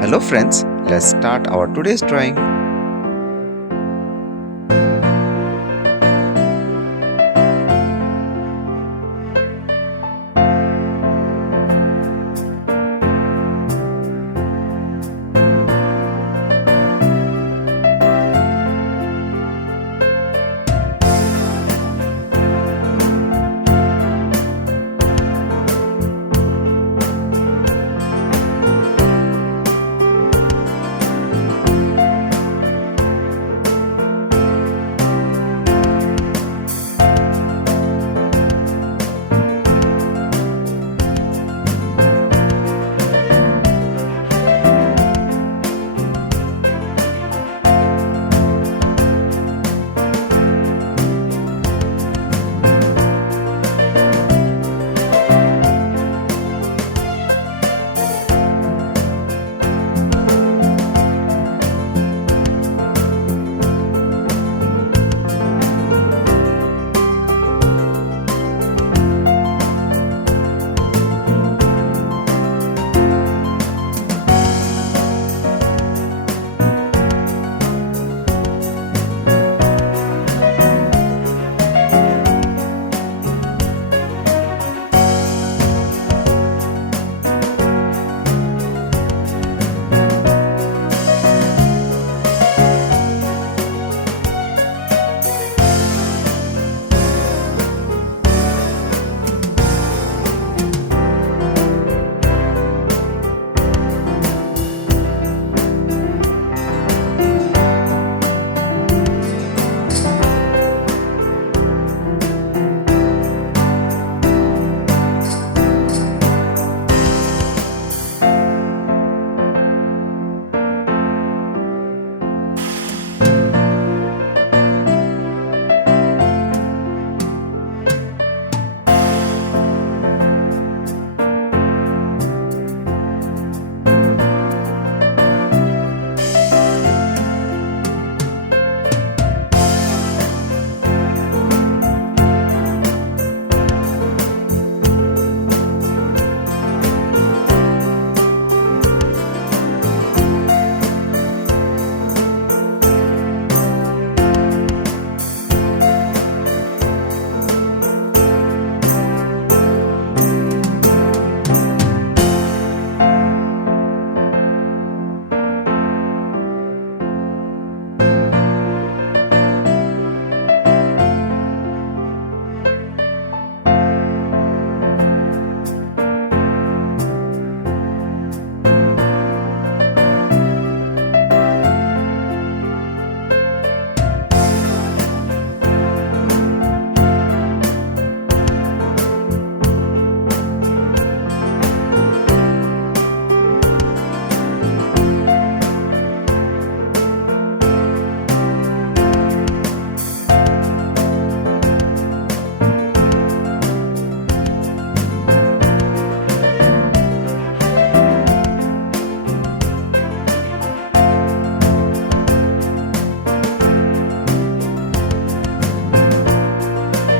Hello friends, let's start our today's drawing.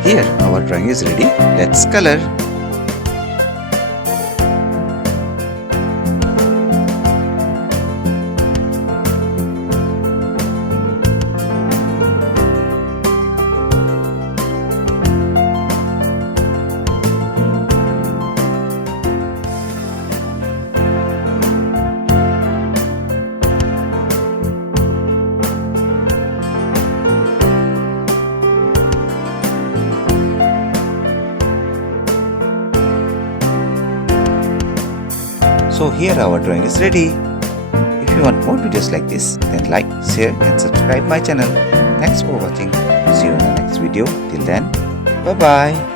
Here, our drawing is ready. Let's color. So here our drawing is ready. If you want more videos like this, then like, share and subscribe my channel. Thanks for watching. See you in the next video. Till then, bye bye.